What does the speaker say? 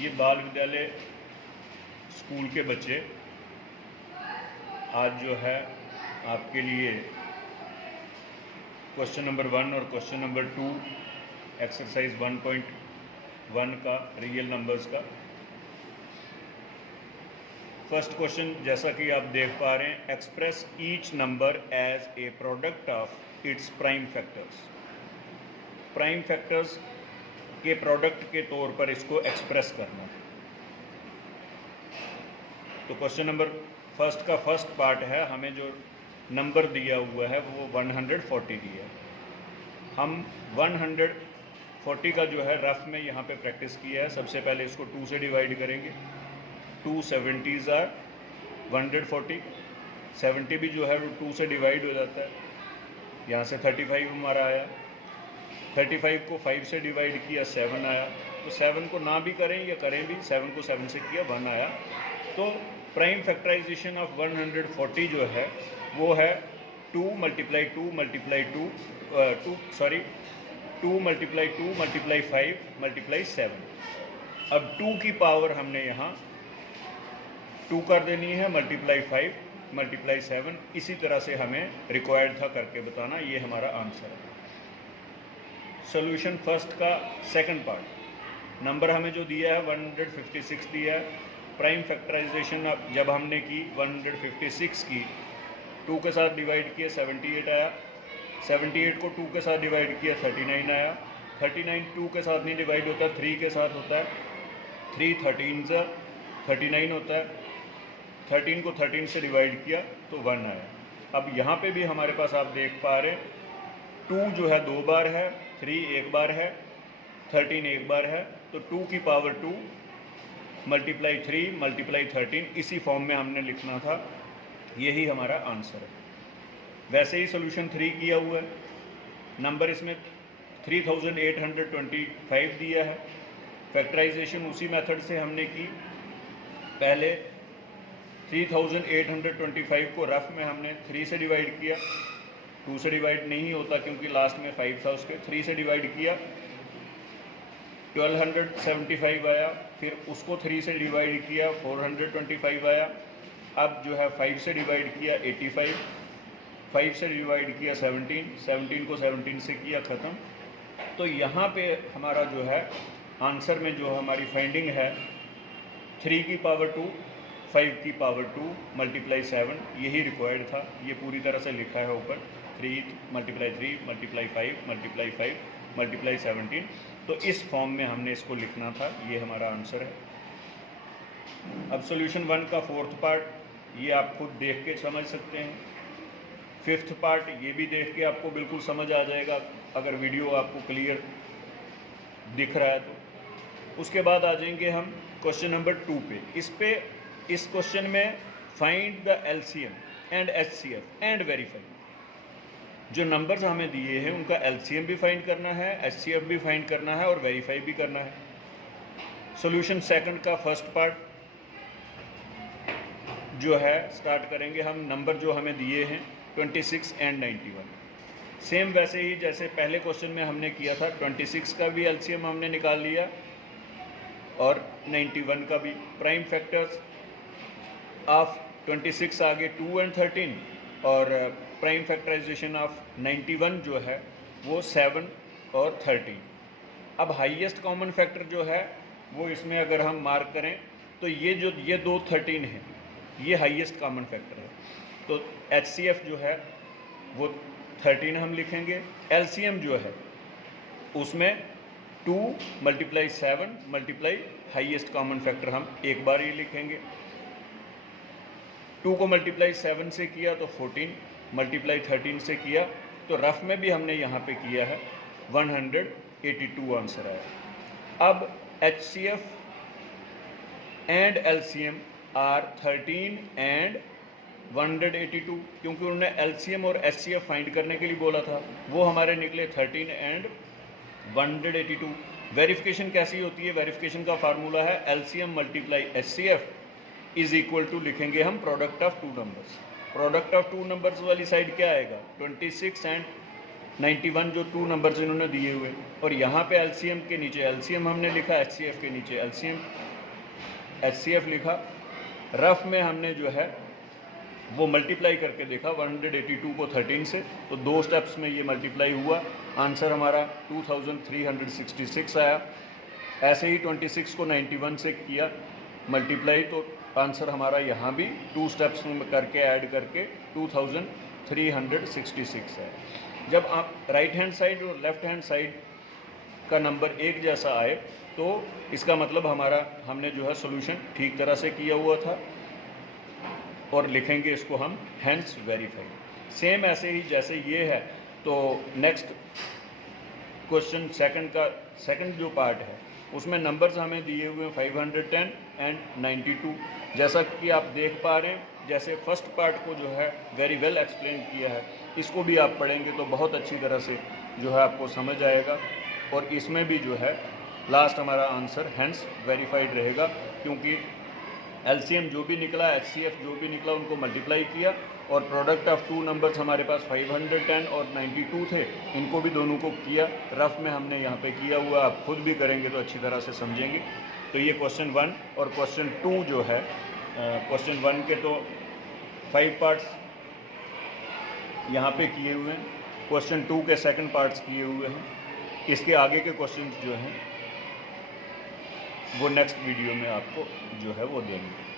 ये बाल विद्यालय स्कूल के बच्चे आज जो है आपके लिए क्वेश्चन नंबर 1 और क्वेश्चन नंबर 2 एक्सरसाइज 1.1 का रियल नंबर्स का फर्स्ट क्वेश्चन जैसा कि आप देख पा रहे हैं, express each number as a product of its prime factors. Prime factors के प्रोडक्ट के तौर पर इसको एक्सप्रेस करना है। तो क्वेश्चन नंबर फर्स्ट का फर्स्ट पार्ट है, हमें जो नंबर दिया हुआ है वो 140 दिया है। हम 140 का जो है रफ में यहाँ पे प्रैक्टिस किया है। सबसे पहले इसको 2 से डिवाइड करेंगे। 2 70s आर 140, 70 भी जो है वो 2 से डिवाइड हो जाता है। यहाँ से 35 हमारा आया, 35 को 5 से डिवाइड किया 7 आया। तो 7 को ना भी करें या करें भी, 7 को 7 से किया 1 आया। तो प्राइम फैक्टराइजेशन ऑफ 140 जो है वो है 2 multiply 2 multiply 2 2 multiply 2 multiply 5 multiply 7। अब 2 की पावर हमने यहाँ 2 कर देनी है, मल्टीप्लाई 5 मल्टीप्लाई 7। इसी तरह से हमें रिक्वायर्ड था करके बताना। ये हमारा आंसर है। सोल्यूशन फर्स्ट का सेकंड पार्ट, नंबर हमें जो दिया है 156 दिया है। प्राइम फैक्टराइजेशन जब हमने की 156 की, 2 के साथ डिवाइड किया 78 आया। 78 को 2 के साथ डिवाइड किया 39 आया। 39 2 के साथ नहीं डिवाइड होता, 3 के साथ होता है। 3 13 से 39 होता है। 13 को 13 से डिवाइड किया तो 1 आया। अब यहाँ पे भी हमारे पास आप देख पा रहे हैं 2 जो है 2 बार है, 3 1 बार है, 13 1 बार है। तो 2 की पावर 2 मल्टीप्लाई 3 मल्टीप्लाई 13, इसी फॉर्म में हमने लिखना था। यही हमारा आंसर है। वैसे ही सोल्यूशन 3 किया हुआ है। नंबर इसमें 3825 दिया है। फैक्टराइजेशन उसी मेथड से हमने की। पहले 3825 को रफ में हमने 3 से डिवाइड किया। 2 से डिवाइड नहीं होता क्योंकि लास्ट में 5 था उसके। 3 से डिवाइड किया 1275 आया। फिर उसको 3 से डिवाइड किया 425 आया। अब जो है 5 से डिवाइड किया 85, 5 से डिवाइड किया 17, 17 को 17 से किया ख़त्म। तो यहाँ पे हमारा जो है आंसर में जो हमारी फाइंडिंग है 3 की पावर 2 5 की पावर 2 मल्टीप्लाई 7, यही रिक्वायर्ड था। ये पूरी तरह से लिखा है ऊपर 3 मल्टीप्लाई 3 मल्टीप्लाई 5 मल्टीप्लाई 5 मल्टीप्लाई 17। तो इस फॉर्म में हमने इसको लिखना था। ये हमारा आंसर है। अब सॉल्यूशन 1 का फोर्थ पार्ट ये आप खुद देख के समझ सकते हैं। फिफ्थ पार्ट ये भी देख के आपको बिल्कुल समझ आ जाएगा अगर वीडियो आपको क्लियर दिख रहा है तो। उसके बाद आ जाएंगे हम क्वेश्चन नंबर 2 पे। इस क्वेश्चन में find the LCM and HCF and verify. जो नंबर्स हमें दिए हैं उनका एलसीएम भी फाइंड करना है, एचसीएफ भी फाइंड करना है और वेरीफाई भी करना है। सॉल्यूशन सेकंड का फर्स्ट पार्ट जो है स्टार्ट करेंगे हम। नंबर जो हमें दिए हैं 26 एंड 91, सेम वैसे ही जैसे पहले क्वेश्चन में हमने किया था। 26 का भी एलसीएम हमने निकाल लिया और 91 का भी। प्राइम फैक्टर्स ऑफ 26 आगे 2 एंड 13 और प्राइम फैक्टराइजेशन ऑफ 91 जो है वो 7 और 13। अब हाईएस्ट कॉमन फैक्टर जो है वो इसमें अगर हम मार्क करें तो ये दो 13 है, ये हाईएस्ट कॉमन फैक्टर है। तो एचसीएफ जो है वो 13 हम लिखेंगे। एलसीएम जो है उसमें 2 multiply 7 multiply highest common factor हम एक बार ही लिखेंगे। 2 को मल्टीप्लाई 7 से किया तो 14, मल्टीप्लाई 13 से किया तो रफ में भी हमने यहाँ पे किया है 182 आंसर आया। अब HCF and LCM are 13 and 182, क्योंकि उन्होंने एलसीएम और एचसीएफ फाइंड करने के लिए बोला था। वो हमारे निकले 13 एंड 182। वेरिफिकेशन कैसी होती है? वेरिफिकेशन का फार्मूला है LCM multiply HCF is equal to लिखेंगे हम product of 2 numbers. Product of 2 numbers वाली साइड क्या आएगा? 26 एंड 91 जो 2 नंबर्स इन्होंने दिए हुए, और यहाँ पे एलसीएम के नीचे एलसीएम हमने लिखा, एचसीएफ के नीचे एलसीएम एचसीएफ लिखा। रफ में हमने जो है वो मल्टीप्लाई करके देखा 182 को 13 से, तो 2 स्टेप्स में ये मल्टीप्लाई हुआ, आंसर हमारा 2366 आया। ऐसे ही 26 को 91 से किया मल्टीप्लाई, तो आंसर हमारा यहाँ भी 2 स्टेप्स में करके ऐड करके 2366 है। जब आप राइट हैंड साइड और लेफ्ट हैंड साइड का नंबर एक जैसा आए तो इसका मतलब हमारा हमने जो है सॉल्यूशन ठीक तरह से किया हुआ था, और लिखेंगे इसको हम हैंस वेरीफाइड। सेम ऐसे ही जैसे ये है, तो नेक्स्ट क्वेश्चन सेकंड जो पार्ट है उसमें नंबर्स हमें दिए हुए हैं 510 एंड 92। जैसा कि आप देख पा रहे हैं, जैसे फर्स्ट पार्ट को जो है वेरी वेल एक्सप्लेन किया है, इसको भी आप पढ़ेंगे तो बहुत अच्छी तरह से जो है आपको समझ आएगा। और इसमें भी जो है लास्ट हमारा आंसर हैंस वेरीफाइड रहेगा, क्योंकि एलसीएम जो भी निकला, एचसीएफ जो भी निकला, उनको मल्टीप्लाई किया, और प्रोडक्ट ऑफ 2 नंबर्स हमारे पास 510 और 92 थे, इनको भी दोनों को किया। रफ में हमने यहाँ पे किया हुआ, आप खुद भी करेंगे तो अच्छी तरह से समझेंगे। तो ये क्वेश्चन 1 और क्वेश्चन 2 जो है, क्वेश्चन 1 के तो 5 पार्ट्स यहाँ पे किए हुए हैं, क्वेश्चन 2 के सेकंड पार्ट्स किए हुए हैं। इसके आगे के क्वेश्चन जो हैं वो नेक्स्ट वीडियो में आपको जो है वो देंगे।